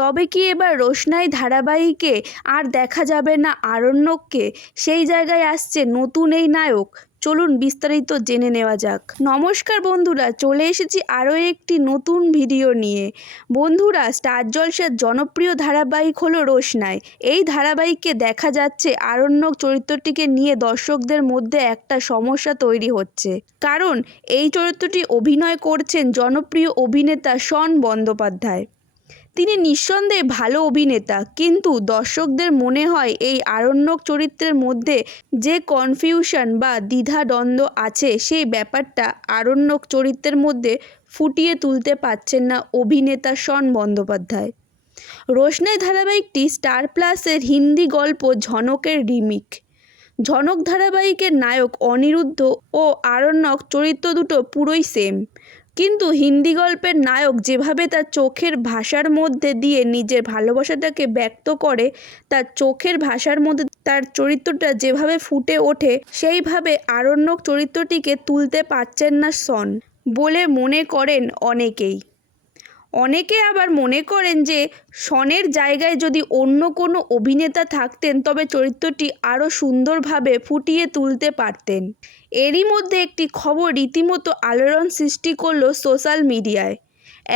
তবে কি এবার রোশনাই ধারাবাহিকে আর দেখা যাবে না আরণ্যককে? সেই জায়গায় আসছে নতুন এই নায়ক। চলুন বিস্তারিত জেনে নেওয়া যাক। নমস্কার বন্ধুরা, চলে এসেছি আরও একটি নতুন ভিডিও নিয়ে। বন্ধুরা, স্টার জলসার জনপ্রিয় ধারাবাহিক হলো রোশনাই। এই ধারাবাহিকে দেখা যাচ্ছে আরণ্যক চরিত্রটিকে নিয়ে দর্শকদের মধ্যে একটা সমস্যা তৈরি হচ্ছে। কারণ এই চরিত্রটি অভিনয় করছেন জনপ্রিয় অভিনেতা শন বন্দ্যোপাধ্যায়। তিনি নিঃসন্দেহে ভালো অভিনেতা, কিন্তু দর্শকদের মনে হয় এই আরণ্যক চরিত্রের মধ্যে যে কনফিউশন বা দ্বিধাদ্বন্দ্ব আছে, সেই ব্যাপারটা আরণ্যক চরিত্রের মধ্যে ফুটিয়ে তুলতে পারছেন না অভিনেতা শন বন্দ্যোপাধ্যায়। রোশনাই ধারাবাহিকটি স্টার প্লাসের হিন্দি গল্প ঝনকের রিমেক। ঝনক ধারাবাহিকের নায়ক অনিরুদ্ধ ও আরণ্যক চরিত্র দুটো পুরোই সেম, কিন্তু হিন্দি গল্পের নায়ক যেভাবে তার চোখের ভাষার মধ্যে দিয়ে নিজের ভালোবাসাটাকে ব্যক্ত করে, তার চোখের ভাষার মধ্যে তার চরিত্রটা যেভাবে ফুটে ওঠে, সেইভাবে আরণ্যক চরিত্রটিকে তুলতে পারছেন না শন বলে মনে করেন অনেকেই। অনেকে আবার মনে করেন যে শনের জায়গায় যদি অন্য কোনো অভিনেতা থাকতেন তবে চরিত্রটি আরও সুন্দরভাবে ফুটিয়ে তুলতে পারতেন। এরই মধ্যে একটি খবর রীতিমতো আলোড়ন সৃষ্টি করলো সোশ্যাল মিডিয়ায়।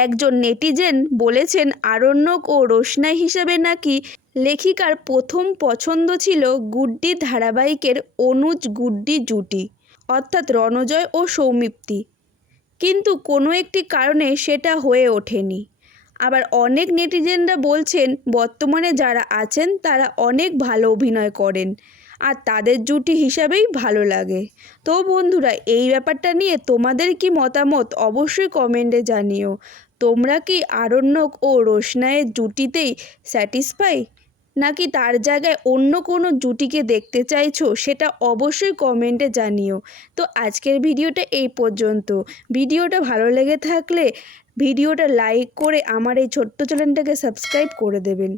একজন নেটিজেন বলেছেন আরণ্যক ও রোশনাই হিসেবে নাকি লেখিকার প্রথম পছন্দ ছিল গুড্ডি ধারাবাহিকের অনুজ গুড্ডি জুটি, অর্থাৎ রণজয় ও সৌমিত্রি, কিন্তু কোনো একটি কারণে সেটা হয়ে ওঠেনি। আবার অনেক নেটিজেনরা বলছেন বর্তমানে যারা আছেন তারা অনেক ভালো অভিনয় করেন আর তাদের জুটি হিসাবেই ভালো লাগে। তো বন্ধুরা, এই ব্যাপারটা নিয়ে তোমাদের কি মতামত অবশ্যই কমেন্টে জানিও। তোমরা কি আরণ্যক ও রোশনাইয়ের জুটিতেই স্যাটিসফাই, নাকি তার জায়গায় অন্য কোনো জুটিকে দেখতে চাইছো, সেটা অবশ্যই কমেন্টে জানিও। তো আজকের ভিডিওটা এই পর্যন্ত। ভিডিওটা ভালো লেগে থাকলে ভিডিওটা লাইক করে আমার এই ছোট্ট চ্যানেলটাকে সাবস্ক্রাইব করে দেবেন।